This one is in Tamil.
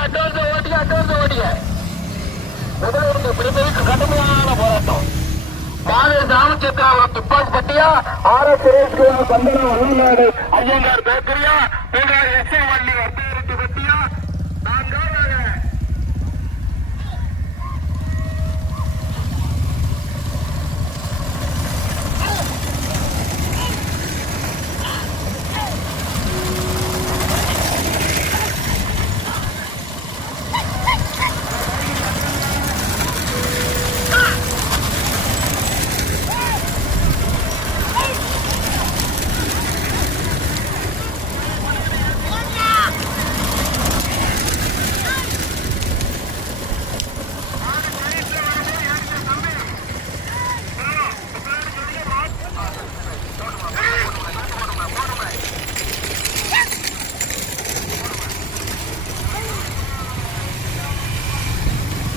அட்டோர்ந்து ஓட்டிக்க அட்டோர்ந்து ஓட்டிக்க முதல்வருக்கு பிடிப்பதற்கு கடுமையான போராட்டம். மாநில ராமச்சந்திராபுரம் துப்பாக்கி பட்டியா ஆர் எஸ் சுரேஷ் சந்தனம் வல்லநாடு ஐயங்கார் பேக்கரியா எஸ் ஏ வள்ளி வர்த்தக